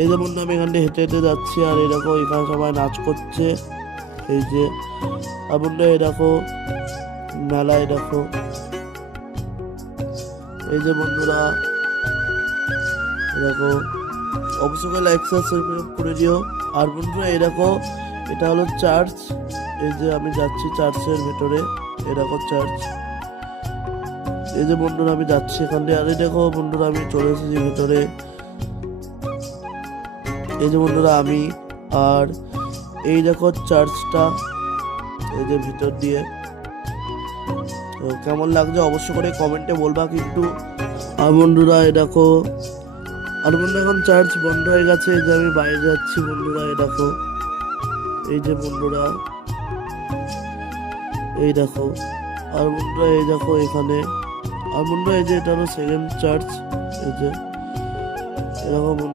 এই যে বন্ধু আমি এখান থেকে হেঁটে হেঁটে যাচ্ছি, আর এই দেখো এখানে সবাই নাচ করছে। এই যে আর বন্ধু এই দেখো মেলায় দেখো, এই যে বন্ধুরা দেখো, অবশ্যই লাইক সাবস্ক্রাইব করে দিও। আর বন্ধুরা এই দেখো এটা হলো চার্চ। এই যে আমি যাচ্ছি চার্চের ভেতরে, এই দেখো চার্চ। এই যে বন্ধুরা আমি যাচ্ছি এখান দিয়ে, আর এই দেখো বন্ধুরা আমি চলে এসেছি ভেতরে। এই যে বন্ধুরা আমি, আর এই দেখো চার্চটা, এই যে ভিতর দিয়ে। তো কেমন লাগছে অবশ্য করে কমেন্টে বলবা কিন্তু। আর বন্ধুরা এই দেখো, আর বন্ধু এখন চার্চ বন্ধ হয়ে গেছে। এই যে আমি বাইরে যাচ্ছি বন্ধুরা, এই দেখো এই যে বন্ধুরা এই দেখো। আর বন্ধুরা এই দেখো এখানে, আর বন্ধুরা এই যে এটা হলো সেকেন্ড চার্চ। এই যে এরকম